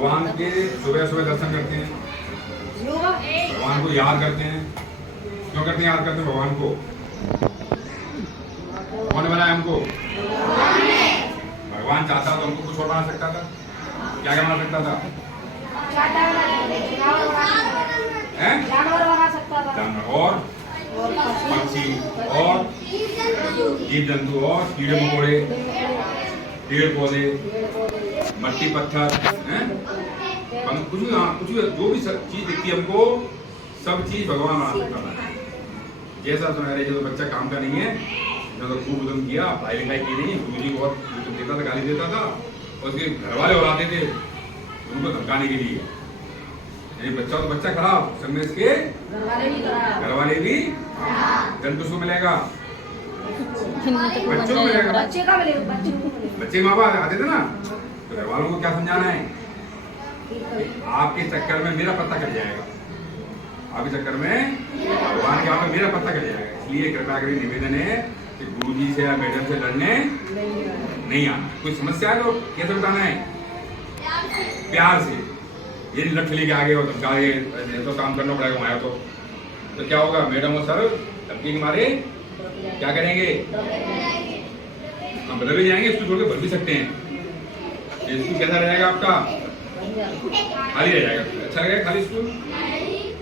भगवान के सुबह सुबह दर्शन करते हैं, भगवान को याद करते हैं। क्यों करते हैं, याद करते हैं भगवान को? कौन बनाया हमको? भगवान चाहता तो हमको कुछ और बना सकता था। क्या क्या बना सकता था? जानवर बना सकता था, जानवर और पक्षी और जीव जंतु और कीड़े मकोड़े, पेड़ पौधे, मट्टी पत्थर, हैं? हम कुछ भी जो भी चीज दिखती है हमको, सब चीज भगवान बना सकता था। जैसा सुना जो बच्चा काम का नहीं है, तो खूब उदम किया, पढ़ाई लिखाई की नहीं, गुरु जी बहुत देता था, गाली देता था, और उसके घर वाले उड़ाते थे उनको धमकाने के लिए। ये बच्चा तो बच्चा खराब, संग इसके घर वाले भी दंड किसको मिलेगा? बच्चों को मिलेगा। बच्चे माँ बाप आते थे ना, तो घर वालों को क्या समझाना है? आपके चक्कर में मेरा पत्ता कट जाएगा, आपके चक्कर में भगवान के यहाँ पे मेरा पत्ता कट जाएगा। इसलिए कृपया करें, निवेदन है कि गुरु जी से या मैडम से लड़ने नहीं आना। कोई समस्या है तो कैसे बताना है? प्यार से। ये लठ लेके आगे और धमका तो काम करना पड़ेगा वहां तो क्या होगा? मैडम और सर धमकी के मारे क्या करेंगे? हम बदल भी जाएंगे, स्कूल छोड़ के बदल भी सकते हैं। स्कूल कैसा रहेगा आपका? खाली रह जाएगा। अच्छा लगेगा खाली स्कूल?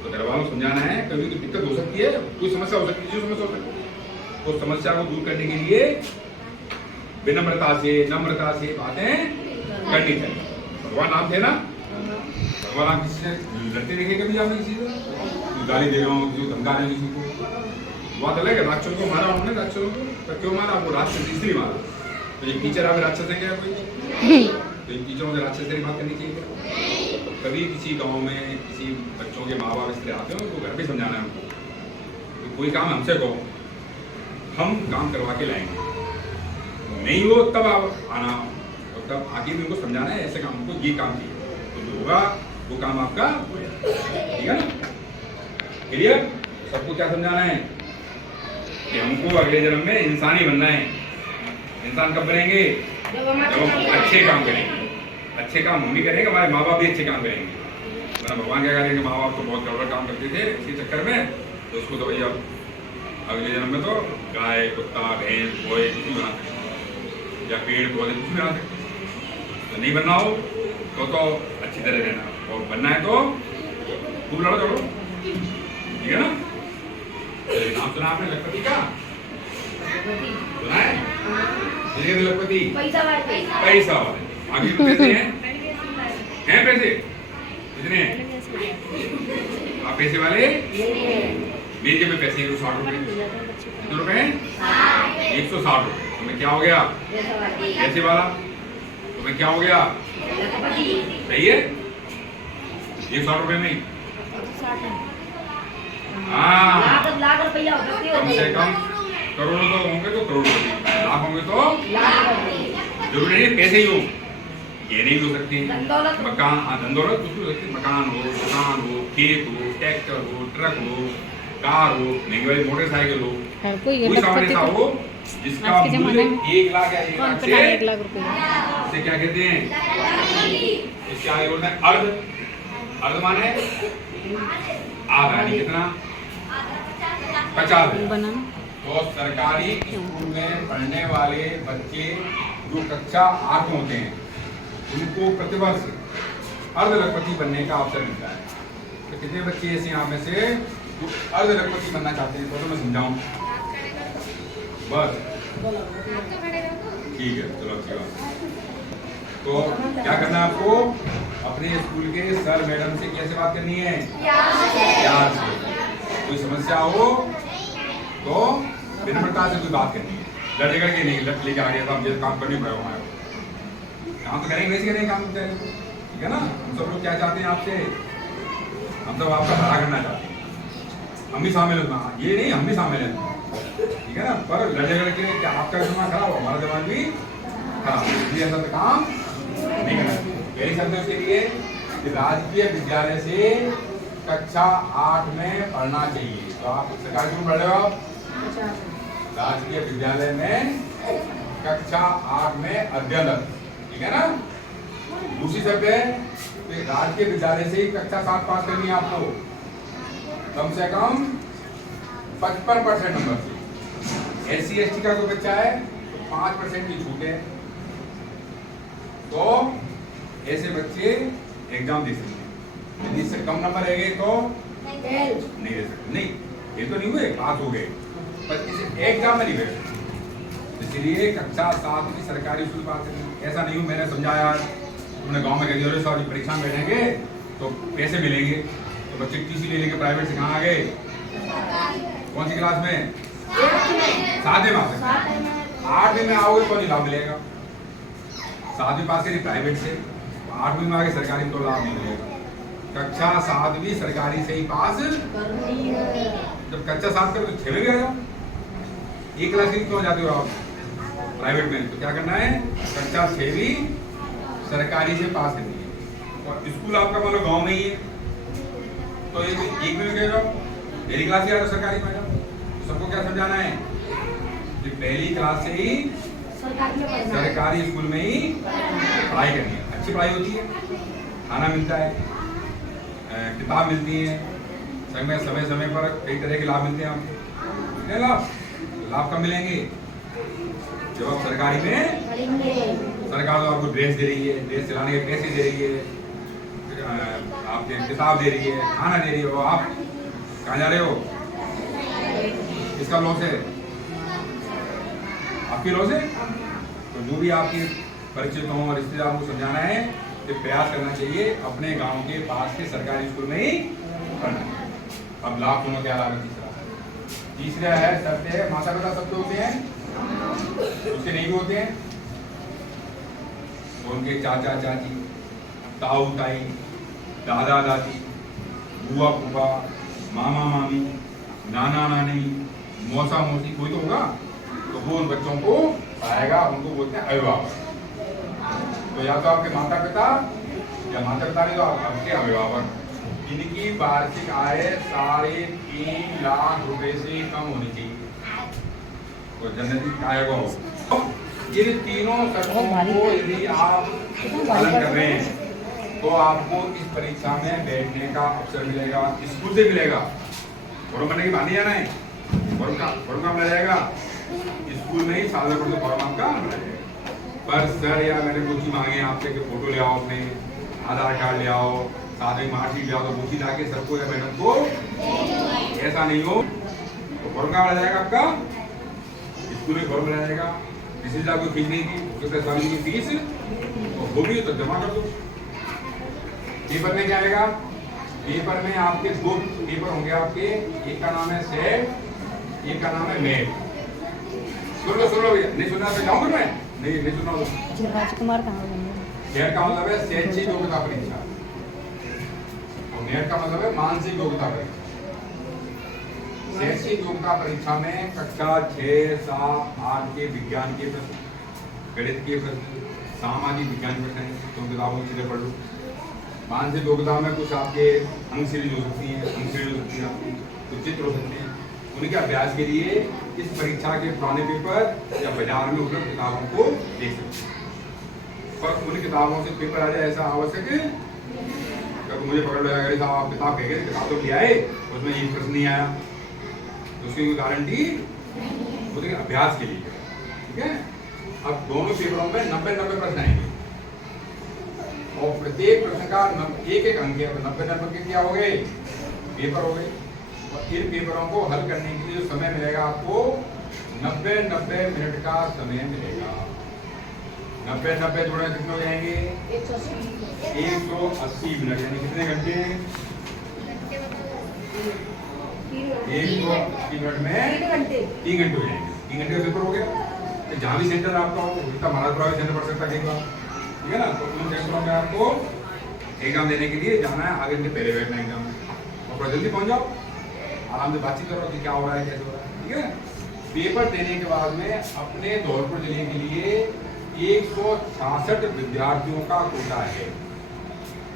तो घर वालों को समझाना है, कभी कोई दिक्कत हो सकती है, कोई समस्या हो सकती है, जो समस्या हो सकती है, तो समस्या को दूर करने के लिए विनम्रता से, नम्रता से बातें करनी चाहिए। भगवान आप थे ना, भगवान आप किसी से लड़ते देखे कभी? आपने किसी से गाली दे रहा हूँ, जो धमका रहे हैं किसी को, बात अलग है। राक्षसों को मारा उन्होंने, राक्षसों को तो क्यों मारा? वो राक्षस इसलिए मारा। तो एक टीचर आप राक्षस है क्या कोई? तो इन टीचरों से राक्षस से बात करनी चाहिए। कभी किसी गांव में किसी बच्चों के माँ बाप इस तरह आते हो, उनको घर पे समझाना है हमको तो कोई काम हमसे कहो, हम काम करवा के लाएंगे। नहीं हो तब आप आना, और तब आगे भी उनको समझाना है ऐसे काम, हमको ये काम चाहिए, तो जो होगा वो काम आपका हो जाएगा। ठीक है ना? क्लियर? सबको क्या समझाना है कि हमको अगले जन्म में इंसान ही बनना है। इंसान कब बनेंगे? जब हम अच्छे काम करेंगे। अच्छे काम हम भी करेंगे, हमारे माँ बाप भी अच्छे काम करेंगे। वरना भगवान क्या करेंगे? माँ बाप तो बहुत गड़बड़ काम करते थे, इसी चक्कर में तो उसको तो भाई अब अगले जन्म में तो गाय, कुत्ता, भैंस, भोए कुछ भी बना सकते, या पेड़ पौधे कुछ भी बना सकते। तो नहीं बनना हो तो अच्छी तरह रहना, और बनना है तो खूब लड़ो चलो। ठीक है ना? नाम सुना आपने लखपति का? सुना है? लखपति पैसा वाले। आगे पैसे हैं पैसे कितने? आप पैसे वाले? मेरे जेब में पैसे 160 रुपए। कितने रुपए? 160 रुपए। तुम्हें क्या हो गया? पैसे वाला। तुम्हें क्या हो गया? सही है? 160 रुपए में लाख रुपया कम से कम करोड़ों तो होंगे, तो करोड़ों, लाख होंगे तो जरूरी नहीं पैसे ही हो, ये नहीं हो सकती। मकान, धन दौलत कुछ भी हो सकती, मकान हो, दुकान हो, खेत हो, ट्रैक्टर हो, ट्रक हो, कार हो, महंगी वाली मोटरसाइकिल हो, कोई सामान ऐसा हो जिसका मूल्य 1 लाख या 1 लाख से 1 लाख रुपए, इसे क्या कहते हैं? इसके आगे बोलते हैं अर्ध। अर्ध माने आधा, कितना? 50 बना। तो सरकारी स्कूल में पढ़ने वाले बच्चे जो कक्षा 8 में होते हैं, उनको प्रतिवर्ष अर्ध लखपति बनने का अवसर मिलता है। तो कितने बच्चे ऐसे यहाँ में से जो अर्ध लखपति बनना चाहते हैं? तो मैं समझाऊं बस? ठीक है, चलो अच्छी बात। तो क्या करना है आपको? अपने स्कूल के सर मैडम से कैसे बात करनी है? प्यार से। कोई समस्या हो तो विनम्रता से कोई बात करनी है, लड़ झगड़ के नहीं। लट लेके आ गया तो हम जैसे काम करने पड़ेगा हमारे काम तो करेंगे, वैसे करेंगे काम करेंगे। ठीक है ना? हम सब लोग क्या चाहते हैं आपसे? हम तो आपका भला करना चाहते हैं, हम भी शामिल होना, ये नहीं हम भी शामिल हैं। ठीक है ना? पर लड़ झगड़ के क्या आपका दिमाग खराब हो, हमारा दिमाग भी खराब, इसलिए ऐसा तो काम नहीं करना चाहिए। यही शब्द है उसके लिए कि राजकीय विद्यालय से कक्षा 8 में पढ़ना चाहिए। तो आप सरकारी स्कूल पढ़ रहे हो, आप राजकीय विद्यालय में कक्षा 8 में अध्ययनरत। ठीक है ना? दूसरी शर्त है तो राजकीय विद्यालय से ही कक्षा 7 पास करनी है आपको, कम से कम 55% नंबर से। SC/ST का कोई बच्चा है तो 5% की छूट है, तो ऐसे बच्चे एग्जाम दे सकते हैं। यदि इससे कम नंबर रहेंगे तो नहीं दे सकते। नहीं, ये तो नहीं हुए, पास हो गए, पर किसी एग्जाम में नहीं बैठ सकते। इसलिए कक्षा 7 की सरकारी स्कूल पास करनी। ऐसा नहीं हो, मैंने समझाया, तुमने गांव में कह दिया सर परीक्षा में बैठेंगे तो पैसे मिलेंगे, तो बच्चे TC ले लेके प्राइवेट से कहाँ आ गए, कौन सी क्लास में, 7वीं में आ सकते, 8वीं में आओगे तो नहीं लाभ मिलेगा। 7वीं पास करी प्राइवेट से, 8वीं में आगे सरकारी में तो लाभ नहीं मिलेगा। कक्षा 7वीं सरकारी से ही पास, जब कक्षा 7 करो तो 6वीं भी आ जाओ। एक क्लास की क्यों जाते हो आप प्राइवेट में, तो क्या करना है, कक्षा 6वीं सरकारी से पास करनी है। और स्कूल आपका मान लो गाँव में ही है तो एक में क्या जाओ, पहली क्लास ही आ जाओ सरकारी में आ जाओ। सबको क्या समझाना है कि पहली क्लास से ही सरकारी स्कूल में ही पढ़ाई करनी है। अच्छी पढ़ाई होती है, खाना मिलता है, किताब मिलती है, समय समय पर कई तरह के लाभ मिलते हैं आपको। कितने लाभ कब मिलेंगे, जब आप सरकारी में, सरकार तो आपको ड्रेस दे रही है, ड्रेस चलाने के पैसे दे रही है, आपके किताब दे रही है, खाना दे रही है। आप कहाँ जा रहे हो, किसका लॉस है, आपकी लॉस है। तो जो भी आपके परिचित हों और रिश्तेदारों को समझाना है कि प्रयास करना चाहिए अपने गांव के पास के सरकारी स्कूल में ही पढ़ना है। अब लाभ दोनों क्या लाभ है। तीसरा है शब्द है, माता पिता शब्द होते हैं, उसके नहीं भी होते हैं, उनके चाचा चाची, ताऊ ताई, दादा दादी, बुआ फूफा, मामा मामी, नाना नानी, मौसा मौसी, कोई तो होगा, तो वो उन बच्चों को आएगा, उनको बोलते हैं अभिभावक। तो या तो आपके माता पिता, या माता पिता नहीं तो आपके अभिभावक, इनकी वार्षिक आय 3.5 लाख रुपए से कम होनी चाहिए, तो जनरली आय को इन तीनों शर्तों को यदि आप पालन कर रहे हैं तो आपको इस परीक्षा में बैठने का अवसर मिलेगा, स्कूल से मिलेगा। फॉर्म भरने की बात नहीं जाना है, फॉर्म का मिल जाएगा स्कूल में ही, साल भर फॉर्म आपका मिल जाएगा। पर सर या मैंने कुछ ही मांगे आपसे कि फोटो ले आओ, अपने आधार कार्ड ले आओ, साथ में मार्कशीट ले आओ, तो वो चीज लाके सबको या मैडम को, ऐसा नहीं हो। तो फॉर्म का मिल जाएगा आपका, स्कूल में फॉर्म मिल जाएगा। किसी से आपको फीस नहीं थी, उसके स्वामी की फीस होगी तो जमा कर दो। पेपर में क्या आएगा, पेपर में आपके 2 पेपर होंगे आपके, एक का नाम है सेट, एक का नाम है मेट। सुन लो भैया, नहीं सुनना तो जाऊँ मैं, नहीं सुनना। राजकुमार कहाँ सेट का मतलब है शैक्षिक योग्यता परीक्षा, और मेट का मतलब है मानसिक योग्यता परीक्षा। शैक्षिक योग्यता परीक्षा में कक्षा 6, 7, 8 के विज्ञान के प्रश्न, गणित के प्रश्न, सामाजिक विज्ञान प्रश्न हैं, तो किताबों से पढ़ लो। मानसिक योग्यता में कुछ आपके अंक सीरीज हो सकती है, अंक सीरीज हो सकती है आपकी, कुछ चित्र हो सकते हैं। उनके अभ्यास के लिए इस परीक्षा के पुराने पेपर या बाजार में उपलब्ध किताबों को देख सकते हैं। पर उन किताबों से पेपर आ जाए ऐसा आवश्यक है, कभी मुझे पकड़ लो अगर साहब आप किताब कह गए, किताब तो ले आए, उसमें ये प्रश्न नहीं आया, तो उसकी गारंटी उसके अभ्यास के लिए, ठीक है। अब दोनों पेपरों में 90 प्रश्न आएंगे और प्रत्येक प्रश्न का एक अंक है, 90 के क्या हो गए, पेपर हो गए। और इन पेपरों को हल करने के लिए जो समय मिलेगा आपको 90 मिनट का समय मिलेगा। 90 जोड़े कितने हो जाएंगे, 180 मिनट, यानी कितने घंटे, 180 मिनट में 3 घंटे हो जाएंगे। 3 घंटे का पेपर हो गया। तो जहाँ भी सेंटर आपका हो, उतना महाराष्ट्र सेंटर पड़ सकता है, ठीक है ना। तो उन सेंटरों में आपको एग्जाम देने के लिए जाना है, आगे से पहले बैठना एग्जाम में, और थोड़ा जल्दी पहुंच जाओ, आराम से बातचीत करो कि क्या हो रहा है, कैसे हो रहा है, ठीक है। पेपर देने के बाद में अपने धौलपुर जिले के लिए 166 विद्यार्थियों का कोटा है।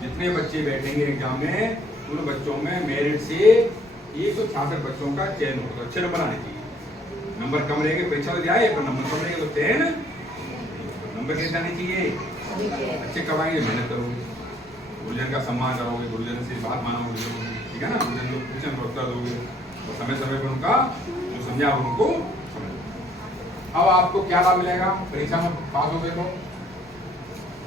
जितने बच्चे बैठेंगे एग्जाम में, उन बच्चों में मेरिट से 166 बच्चों का चयन होगा। अच्छे नंबर आने चाहिए, नंबर कम रहेंगे परीक्षा तो जाए, पर नंबर कम रहेंगे तो चयन, नंबर कैसे आने चाहिए, अच्छे कब आएंगे, मेहनत करोगे, गुरुजन का सम्मान करोगे, गुरुजन से बात मानोगे, ठीक है ना, गुरुजन को पूछन को उत्तर दोगे और समय समय पर उनका जो समझा उनको समझ। अब आपको क्या लाभ मिलेगा परीक्षा में पास हो गए तो?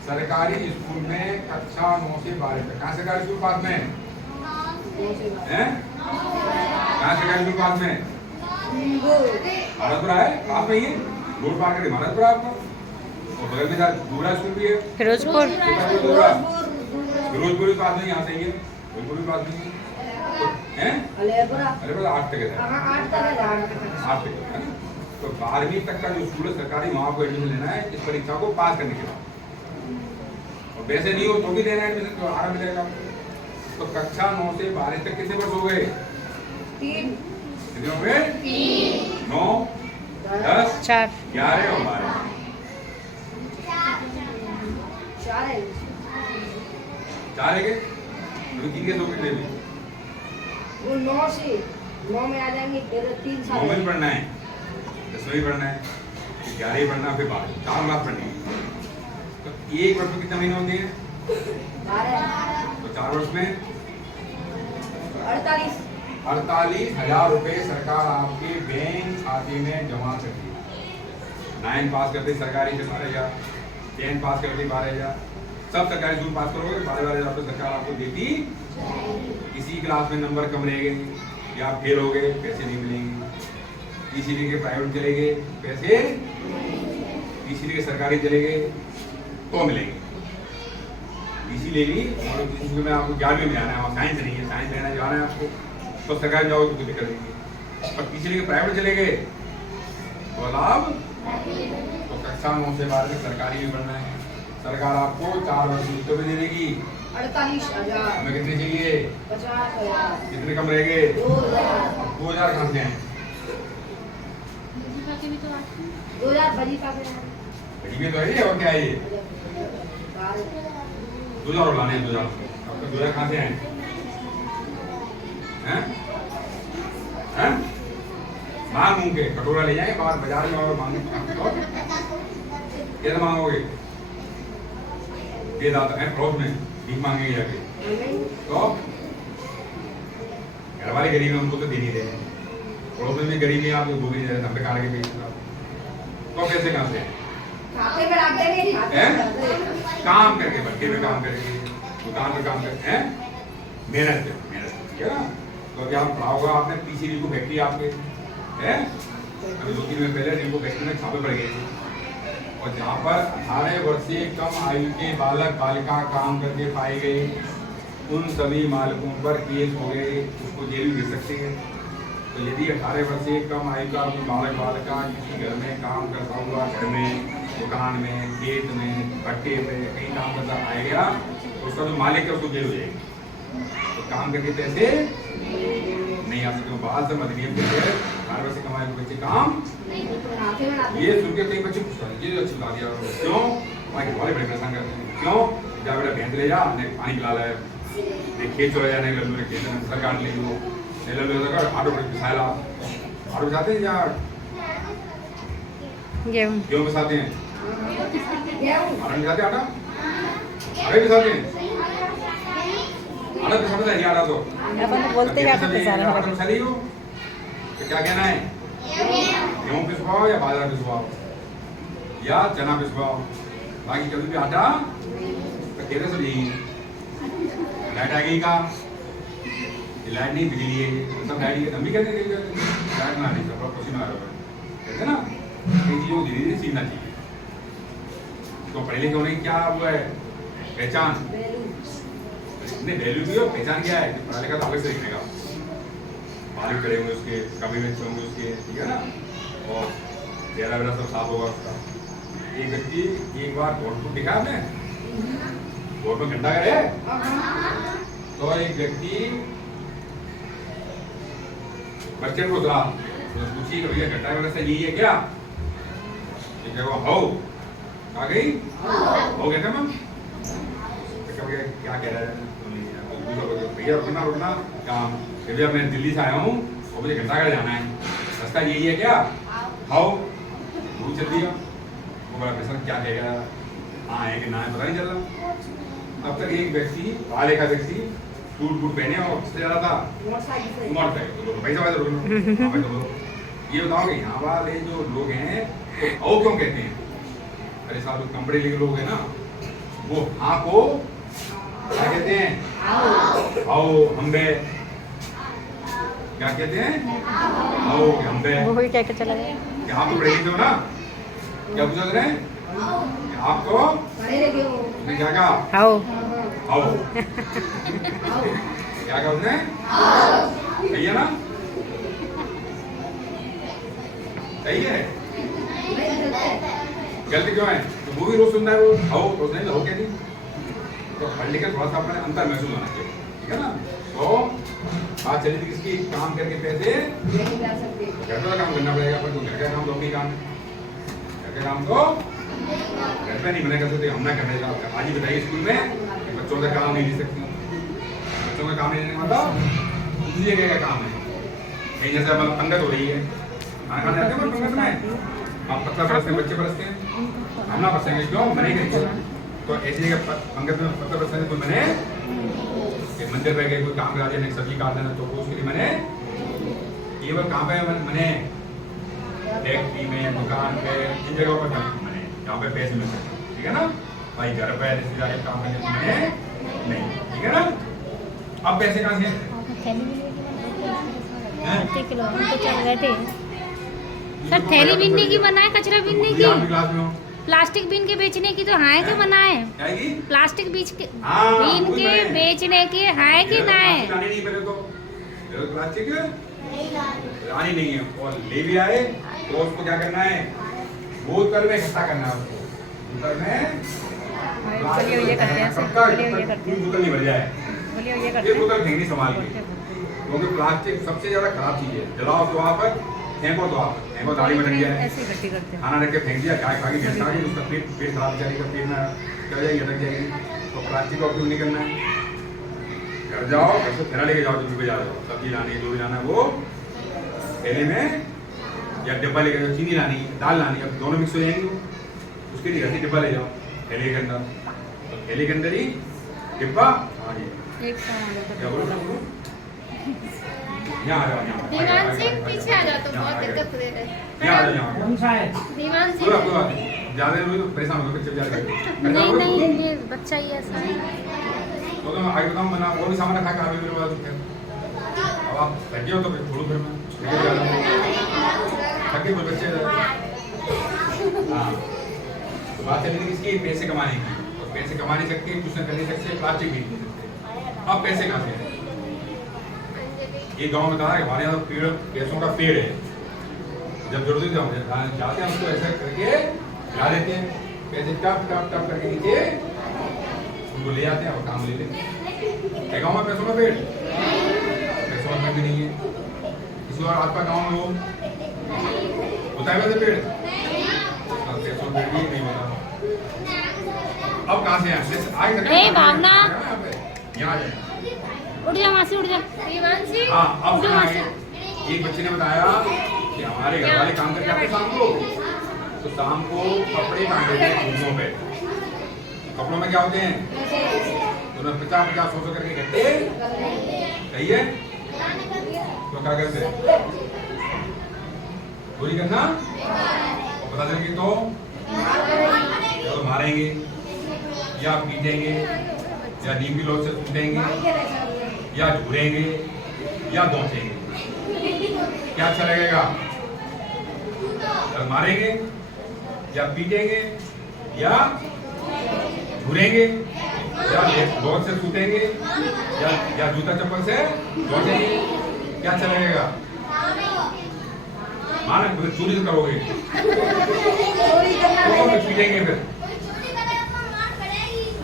सरकारी स्कूल में कक्षा 9 से 12 तक। कहाँ सरकारी स्कूल पास में हैं? कहाँ सरकारी स्कूल पास में? भारतपुरा है पास में ही, रोड पार करके भारतपुरा आपको, और बगल में दूसरा स्कूल भी है फिरोजपुर। फिरोजपुर भी पास नहीं, यहाँ से ही है, फिरोजपुर भी पास नहीं है, अलेपुरा 8 तक है, 8 तक है ना। तो 12वीं तक का जो स्कूल है सरकारी, वहाँ आपको एडमिशन लेना है इस परीक्षा को पास करने के बाद। और वैसे नहीं हो तो भी देना है एडमिशन, तो आराम मिलेगा। तो कक्षा 9 से 12 तक कितने वर्ष हो गए? 3 कितने हो गए? 9 10 4 11 और 12। 4 है। 4 है के? तो 3 के 2 के भी वो 9 से 9 में आ जाएंगे, फिर 3 साल 9 में पढ़ना है, 10वीं पढ़ना है, 11वीं पढ़ना है, फिर 12 4 क्लास पढ़नी है। तो एक वर्ष में कितने महीने होते हैं? 12 तो 4 वर्ष में 48 रुपए सरकार आपके बैंक खाते में जमा करती है। 9 पास करते सरकारी से 12,000, 10 पास करते 12,000, सब सरकारी स्कूल पास करोगे 12,000 रुपये सरकार आपको देती। किसी क्लास में नंबर कम रह गए या फेल हो गए, पैसे नहीं मिलेंगे। इसीलिए के प्राइवेट चले गए पैसे, इसीलिए सरकारी चले गए तो मिलेंगे। इसीलिए भी और में आपको 11वीं में जाना है, और साइंस नहीं है, साइंस लेना जाना है आपको, तो सरकारी जाओगे तो दिक्कत नहीं है। और इसीलिए प्राइवेट चले गए तो लाभ, तो कक्षा 9 से 12 तक सरकारी भी पढ़ना है। सरकार आपको 4 वर्ष की तो भी दे देगी। 48,000 हमें कितने चाहिए? 50,000 कितने कम रह गए? 2,000 कहाँ से हैं? 2,000 वजीफा के गरीबी तो है ये, और क्या है ये? 2,000 और लाने हैं, 2,000 आपका 2,000 कहाँ से हैं? हैं? मांग मूंग के कटोरा ले जाएंगे बाहर बाजार में और मांगे कैसे मांगोगे? ये दाता है पड़ोस में भीख मांगेंगे जाके, तो घर वाले गरीब हैं उनको तो दे नहीं देंगे, पड़ोस में भी गरीबी आप वो भी नहीं दे रहे, काट के बेचना, तो कैसे कहाँ से? खाते में रख देंगे, खाते में रख देंगे। काम करके, भट्टे में काम करके, दुकान में काम करके, हैं मेहनत ठीक है ना। तो अभी आप पढ़ाओगा आपने पीसी रिंकू फैक्ट्री आपके हैं, अभी 2-3 दिन पहले रिंकू फैक्ट्री में छापे पड़ गए थे, और जहाँ पर 18 वर्ष से कम आयु के बालक बालिका काम करके पाए गए, उन सभी मालिकों पर केस हो गए, उसको जेल भी भेज सकते हैं। तो यदि 18 वर्ष से कम आयु का कोई बालक बालिका किसी घर में काम करता हुआ, घर में, दुकान में, खेत में, भट्टे में कहीं काम करता आएगा, तो उसका जो मालिक है उसको जेल हो जाएगी। तो काम करके पैसे नहीं आ सकते, बाहर से मदनियत के 18 वर्ष से कमाए हुए बच्चे काम, ये सुन के कई बच्चे पूछ रहे हैं, ये अच्छी बता दिया क्यों? हमारे घर वाले बड़े परेशान करते हैं, क्यों? जा बेटा भैंस ले जा, पानी पिला ले, खेत चला जा, नहीं लल्लू ने खेत में सरकार ले लो, नहीं लल्लू ऑटो पर पिसाला, ऑटो पिसाते हैं या गेहूँ पिसाते हैं? आटा पिसाते हैं, आटा पिसाते हैं, आटा पिसाते हैं, आटा तो अपन तो बोलते ही आटा पिसा रहे हैं। आटा पिसा रही हो तो क्या कहना है? गेहूँ पिसवाओ या बाजरा पिसवाओ या चना पिसवाओ, बाकी कभी भी आटा तो तेरे से यही है। लाइट आ गई का, लाइट नहीं, बिजली है, सब लाइट है, हम भी कहते हैं लाइट ना आ रही, सब पसीना आ रहा है, कहते ना, इन चीज़ों को धीरे धीरे सीखना चाहिए। तो पढ़े लिखे होने की क्या हुआ है? पहचान, इतने वैल्यू भी हो, पहचान क्या है? पढ़ा लिखा तो अलग से दिखेगा, मालिक खड़े होंगे उसके, कभी में होंगे उसके, ठीक है ना, और चेहरा वेरा सब साफ होगा उसका। एक व्यक्ति एक बार वोट को दिखा आपने, वोट में घंटा करे, तो एक व्यक्ति बच्चे को उतरा, तो पूछी कि भैया घंटा वेरा से यही है क्या? ठीक है, वो हो आ गई, हो गया मैम, क्या कह रहा है? भैया रुकना रुकना काम, भैया मैं दिल्ली से आया हूँ और मुझे घंटा घर जाना है, रास्ता यही है क्या? हाउ भूल चल दिया, वो बड़ा पैसा क्या कहेगा, हाँ है कि ना है पता नहीं चल रहा। अब तक एक व्यक्ति पढ़ा लिखा व्यक्ति सूट बूट पहने और किससे जा रहा था मोटरसाइकिल से। मोटरसाइकिल पैसा तो बोलो ये बताओ कि यहाँ वाले जो लोग हैं तो आओ क्यों कहते हैं? अरे साहब जो कंपनी के लोग हैं ना वो हाँ को क्या कहते हैं? आओ हम्बे क्या कहते हैं? आओ हम्बे वो भी क्या क्या चला गया। क्या आप तो पढ़े लिखे हो ना? क्या पूछा रहे हैं? आपको पढ़े लिखे हो। मैं क्या कहा? आओ आओ क्या कहा उसने? सही है ना? सही है? गलती क्यों है? तो वो भी रोज सुनना है वो आओ तो नहीं हो क्या नहीं? तो पढ़ लिख थोड़ा सा अपने अंतर महसूस होना चाहिए, ठीक है ना? तो बात चली थी किसकी? काम करके पैसे नहीं जा सकते। घर का काम करना पड़ेगा, पर घर का काम तो अपनी काम है, घर का काम तो घर पे नहीं मना कर सकते, हम ना करने का। आज ही बताइए स्कूल में बच्चों का काम नहीं ले सकते, बच्चों का काम नहीं लेने वाला दूसरी जगह का काम है। कहीं जैसे मतलब पंगत हो रही है, खाना खाने आते हैं पंगत में, आप पत्ता बरसते हैं, बच्चे बरसते हैं, हम ना बरसेंगे क्यों? मने करेंगे। तो ऐसी जगह पंगत में पत्ता बरसने कोई मने कि मंदिर पे गए कोई काम करा देना, सब्जी काट देना, तो उसके लिए मने ये वो कहाँ पे मने फैक्ट्री में, दुकान पे, इन जगहों पर मने यहाँ पे पैसे मिल सकते, ठीक है ना? भाई घर पे रिश्तेदार काम करने मने नहीं, ठीक है ना? अब पैसे कहाँ से? किलो हम तो चल रहे थे सर। थैली बीनने की बनाए, कचरा बीनने की, क्लास में हो प्लास्टिक बीन के बेचने की तो है कि बनाए? क्या है की? प्लास्टिक बीच के हाँ, बीन वो के मैं- बेचने की है कि ना है? लानी नहीं पहले तो प्लास्टिक लानी नहीं है, और ले भी आए तो उसको क्या करना है? बोतल में इकट्ठा करना है उसको, बोतल में बोलिए ये करते हैं, सबका बोलिए ये करते हैं, बोतल नहीं भर जाए, बोलिए ये ये करते हैं। बोतल फेंकनी संभाल के, क्योंकि प्लास्टिक सबसे ज्यादा खराब चीज है। जलाओ तो आप, फेंको तो आप, फेंको दाढ़ी में लग जाए, ऐसे ही इकट्ठी करते हैं। खाना रख के फेंक दिया, गाय खा के भैंस खा गई, उसका पेट खराब जाएगी, पेट में चल जाएगी, अटक जाएगी। तो प्लास्टिक का उपयोग नहीं करना है। घर जाओ, घर से थैला लेके जाओ, जो भी जा रहे हो, सब्जी लानी है, जो भी लाना है वो थैले में, या डिब्बा लेके जाओ, चीनी लानी है, दाल लानी है, अब दोनों मिक्स हो जाएंगे, उसके लिए घर से डिब्बा ले जाओ थैले के अंदर, तो थैले के अंदर ही डिब्बा। हाँ जी, एक सामान क्या बोलो ना बोलो, यहाँ आ जाओ, दीवान सिंह पीछे आ जाओ, तो बहुत दिक्कत दे रहे। यहाँ आ जाओ, यहाँ दीवान कोई बात नहीं, ज्यादा हुई तो परेशान हो गए, ज्यादा नहीं नहीं, ये बच्चा ही ऐसा है। तो आगे बताऊँ बना वो भी सामान रखा है मेरे पास, अब आप थके हो तो फिर छोड़ो, फिर मैं थके कोई बच्चे। हाँ, तो बात चली थी किसकी? पैसे कमाने की। और पैसे कमा नहीं सकते, कुछ न कर नहीं सकते, प्लास्टिक भी नहीं सकते। अब पैसे कहाँ से? ये गांव में कहा है हमारे यहाँ पेड़, पैसों का पेड़ है, जब जरूरत है हम जाते हैं, उसको ऐसा करके ला देते हैं, पैसे टप टप टप करके नीचे उनको ले आते हैं और काम ले लेते हैं। गाँव में पैसों का पेड़, पैसों का पेड़ भी नहीं है। किसी और आपका गाँव में हो होता है वैसे पेड़? पैसों का पेड़ भी नहीं होता। अब कहाँ से आए? भावना। यहाँ आ जाए। उठ जा मासी, उठ जा। दीवान सिंह हाँ, अब उठ जा सुना मासी। है, एक बच्चे ने बताया कि हमारे घर वाले काम करके आते शाम को, तो शाम को कपड़े बांध देते हैं घूमों पे। कपड़ों में क्या होते हैं? तो 50-50, 100 करके इकट्ठे, सही है? तो क्या करते हैं? चोरी करना, और पता चल तो या तो मारेंगे, या पीटेंगे, या नीम की लोट से कूटेंगे, या झूरेंगे, या दोचेंगे। क्या अच्छा लगेगा? मारेंगे, या पीटेंगे, या झूरेंगे, या लोट से कूटेंगे, या जूता चप्पल से दोचेंगे। क्या अच्छा लगेगा? माना चोरी से करोगे तो पीटेंगे, फिर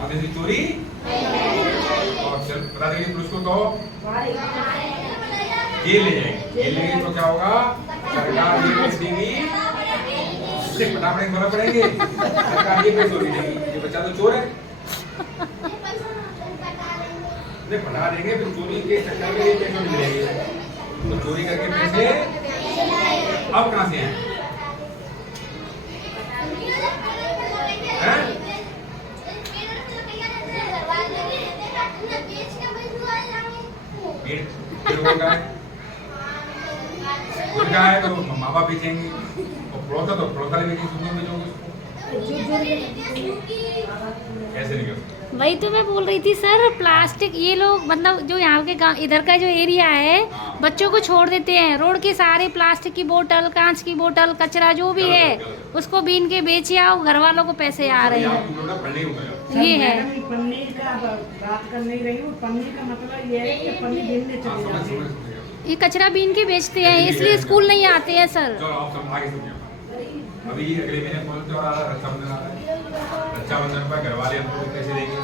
आगे से चोरी, और पता चलिए पुलिस को तो जेल ले जाएंगे। जेल लेंगे तो क्या होगा? सरकार ये पैसे देगी, फटाफट भरना पड़ेंगे, सरकार ये पैसे देगी, ये बच्चा तो चोर है, फटा देंगे, फिर चोरी के चक्कर में ये पैसे मिल जाएंगे। तो चोरी करके पैसे अब कहाँ से हैं? लोगों का है, खुद का है तो माँ बाप बेचेंगे, और पड़ोसा तो पड़ोसा भी बेचेंगे, सुनिए बेचोगे उसको, कैसे नहीं कर? वही तो मैं बोल रही थी सर, प्लास्टिक ये लोग मतलब जो यहाँ के गाँव इधर का जो एरिया है, बच्चों को छोड़ देते हैं रोड के सारे, प्लास्टिक की बोतल, कांच की बोतल, कचरा जो भी है उसको बीन के बेच आओ, घर वालों को पैसे आ रहे हैं, ये है। पनीर का बात कर नहीं रही हूँ, पनीर का मतलब ये है कि पनीर बीनने चले जाते हैं। ये कचरा बीन के बेचते हैं, इसलिए स्कूल नहीं आते हैं सर। अभी अगले महीने कौन त्योहार आ रहा है? रक्षाबंधन आ रहा है, रक्षाबंधन पर घर वाले हमको पैसे देंगे।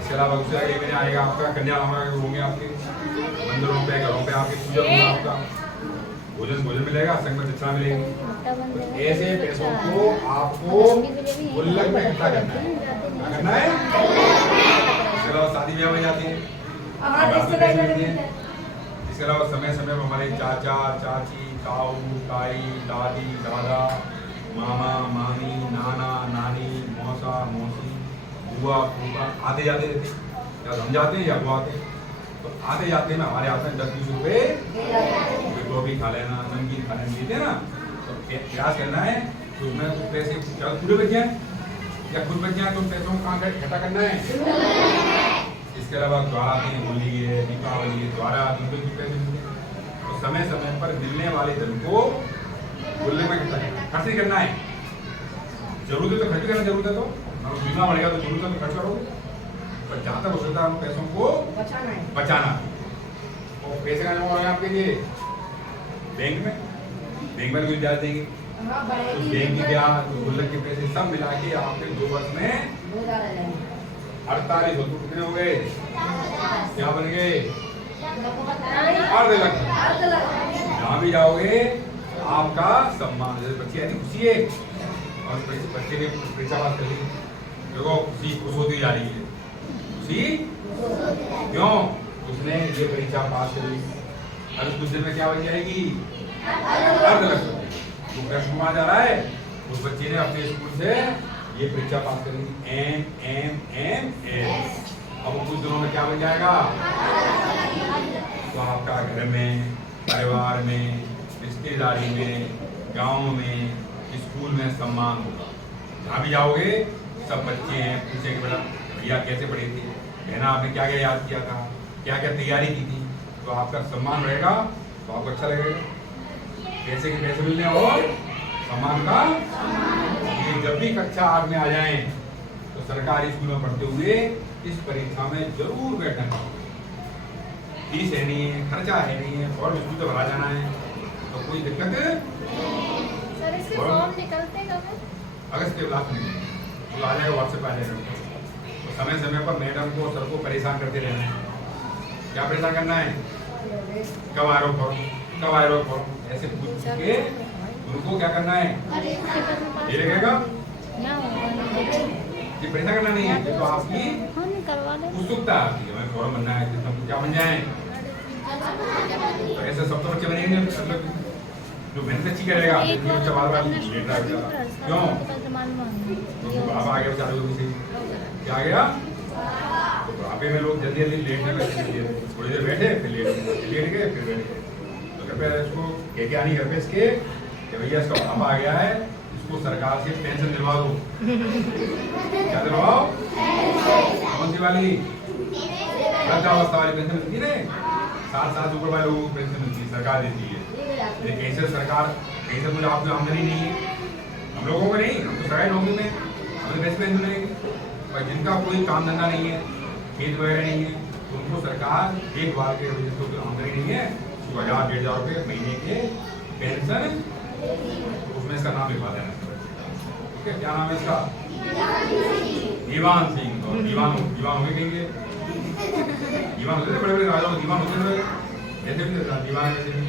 इसके अलावा दूसरे अगले महीने आएगा आपका कन्यादान होंगे, आपके मंदिरों पे घरों पे आपकी पूजा होगा, आपका भोजन मिलेगा, संग में दक्षिणा मिलेगी। ऐसे पैसों को आपको गुल्लक में इकट्ठा करना है, क्या करना है? इसके अलावा शादी ब्याह में जाती है, इसके अलावा समय समय पर हमारे चाचा चाची, ताऊ ताई, दादी दादा, मामा मामी, नाना नानी, मौसा मौसी, बुआ फूफा आते जाते रहते, या हम जाते हैं या वो आते हैं, तो आते जाते में हमारे आते हैं 10-20 रुपये, गोभी खा लेना, नमकीन खा लेना देते हैं ना, तो प्रयास करना है तो उसमें कुछ पैसे क्या पूरे बच जाए या खुद बच जाए, तो पैसों को कहाँ इकट्ठा करना है। इसके अलावा द्वार आते हैं, होली है, दीपावली है, द्वारा आते हैं, पैसे मिलते हैं, तो समय समय पर मिलने वाले धन को गुल्लक में इकट्ठा करना है, खर्च नहीं करना है। जरूरत है तो खर्च करना, जरूरत है तो बीमा बढ़ेगा तो जरूरत है तो खर्च करोगे, पर जहाँ तक हो सकता है पैसों को बचाना। और पैसे का जमा होगा आपके लिए बैंक में कोई ब्याज देंगे, तो बैंक की ब्याज, गुल्लक के पैसे सब मिला के आपके 2 वर्ष में 48 कितने हो गए? क्या बन गए? अर्ध लाख। जहाँ भी जाओगे आपका सम्मान, जैसे बच्चे आती खुशी है और बच्चे ने परीक्षा पास कर ली, देखो खुशी खुश होती जा रही है, खुशी क्यों? उसने ये परीक्षा पास कर ली, अरे कुछ दिन में क्या बन जाएगी? अर्ध लाख। तो प्रश्न कहाँ जा रहा है? उस बच्चे ने अपने स्कूल से ये परीक्षा पास कर ली, M.A. अब कुछ दिनों में क्या बन जाएगा? तो आपका घर में, परिवार में, रिश्तेदारी में, गांव में, स्कूल में सम्मान होगा। जहाँ भी जाओगे सब बच्चे हैं, पूछे कि बेटा भैया कैसे पढ़ी थी, बहना आपने क्या क्या याद किया था, क्या क्या तैयारी की थी, तो आपका सम्मान रहेगा तो आपको अच्छा लगेगा। पैसे के पैसे मिलने और सम्मान का, जब भी कक्षा 8 में आ जाएं तो सरकारी स्कूल में पढ़ते हुए इस परीक्षा में जरूर बैठना। फीस है नहीं है, खर्चा है नहीं है, और स्कूल तो भरा जाना है, तो कोई दिक्कत सर इसके फॉर्म निकलते कब? अगस्त के लास्ट में तो आ जाएगा, व्हाट्सएप आ जाएगा। तो समय समय पर मैडम को सर को परेशान करते रहना है। क्या परेशान करना है? कब आ रहा हो फॉर्म, कब आ रहा हो फॉर्म, ऐसे पूछ के उनको क्या करना है? ये लगेगा ये परेशान करना नहीं है, तो आपकी उत्सुकता आती है, हमें फॉर्म बनना है, कितना क्या बन जाए, तो ऐसे सब तो बच्चे बनेंगे मतलब जो मेहनत अच्छी करेगा, बच्चा बार-बार लेट रहा है, क्यों? आप आगे बचा रहे हो, क्या आ गया? तो बुढ़ापे में लोग जल्दी जल्दी लेटने लगते, थोड़ी देर बैठे फिर लेट गए फिर बैठ गए, तो कृपया इसको कह के आनी घर पे इसके कि भैया इसका बुढ़ापा आ गया है, इसको सरकार से पेंशन दिलवा दो। क्या दिलवाओ? कौन सी वाली? वृद्धावस्था वाली पेंशन मिलती है ना, 60 साल से ऊपर वाले लोगों को पेंशन मिलती है, सरकार देती है। कहीं से सरकार, कहीं से मुझे आपको आमदनी नहीं है, हम लोगों को नहीं, हम तो सरकारी नौकरी में हमें पैसे पेंशन मिलेगी, पर जिनका कोई काम धंधा नहीं है, खेत वगैरह नहीं है, तो उनको सरकार एक बार के जिसको आमदनी नहीं है उसको 1000-1500 रुपये महीने के पेंशन, उसमें इसका नाम लिखवा देना। ठीक है, क्या नाम है इसका? दीवान सिंह। और दीवान होंगे कहेंगे, दीवान होते थे बड़े बड़े राजाओं, दीवान होते थे, ऐसे भी दीवान कैसे भी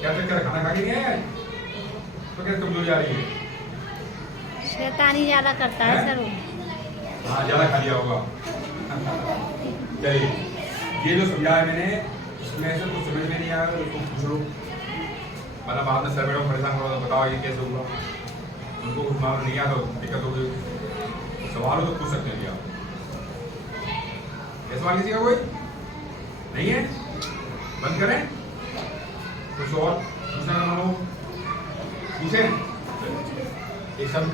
क्या चक्कर, खाना खा के नहीं है तो कैसे कमजोरी आ रही है? शैतानी ज्यादा करता है सर वो। हाँ, ज्यादा खा लिया होगा। चलिए, ये जो समझाया मैंने इसमें से कुछ समझ में नहीं आया तो उसको पूछ लो, मतलब बाद में सर मैडम परेशान करो तो बताओ ये कैसे हुआ, उनको कुछ मालूम नहीं आया तो दिक्कत हो गई। सवाल हो तो पूछ सकते हैं आप। सवाल किसी का कोई नहीं है? बंद करें, कुछ और पूछना ना हो पूछें। एक सब